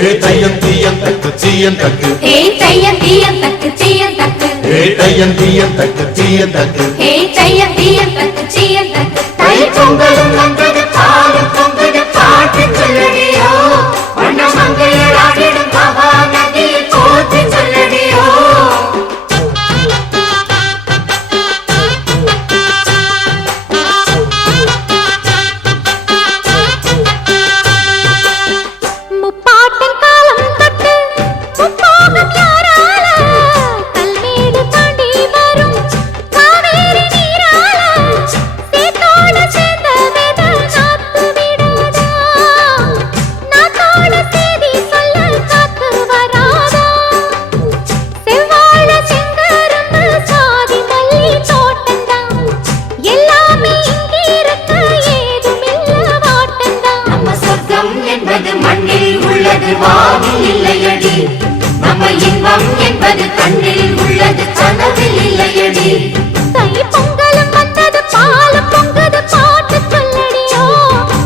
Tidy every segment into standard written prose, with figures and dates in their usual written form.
தையம் தீயம் தக்கு சீயம் தக்கு தையம் தீயம் தக்கு சீயம் தக்கு தையம் தீயம் தக்கு சீயம் தக்கு தையம் தீயம் தக்கு சீயம் தக்கு தை பொங்கலும் வந்தது பாலும் பொங்குது பாட்டு சொல்லடியோ வண்ண மங்கையராடிடும் மகா நதியை போற்றி சொல்லடியோ வானில் இல்லையடி நம்ம இன்பம் என்பது கண்ணில் உள்ளது கனவில் இல்லையடி தை பொங்கலும் வந்தது பாலும் பொங்குது பாட்டு சொல்லடியோ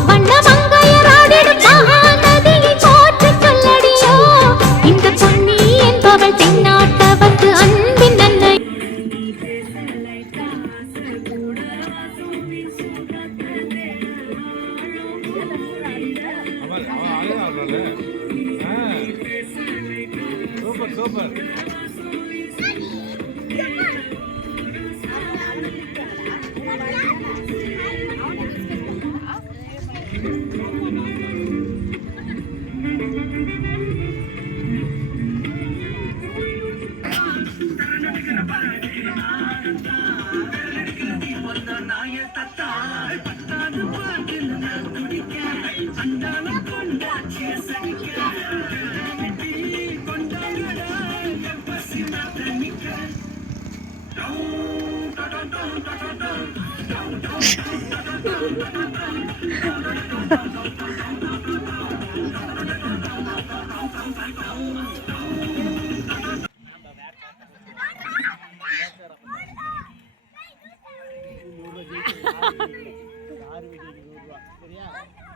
வண்ண மங்கையராடிடும் மகா நதியை போற்றி சொல்லடியோ இந்த பொன்னி என்பவள் தென்னாட்டவர்க்கு அன்பின் நன்மை சூப்பர்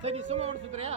சரி சும்மா சுத்துறியா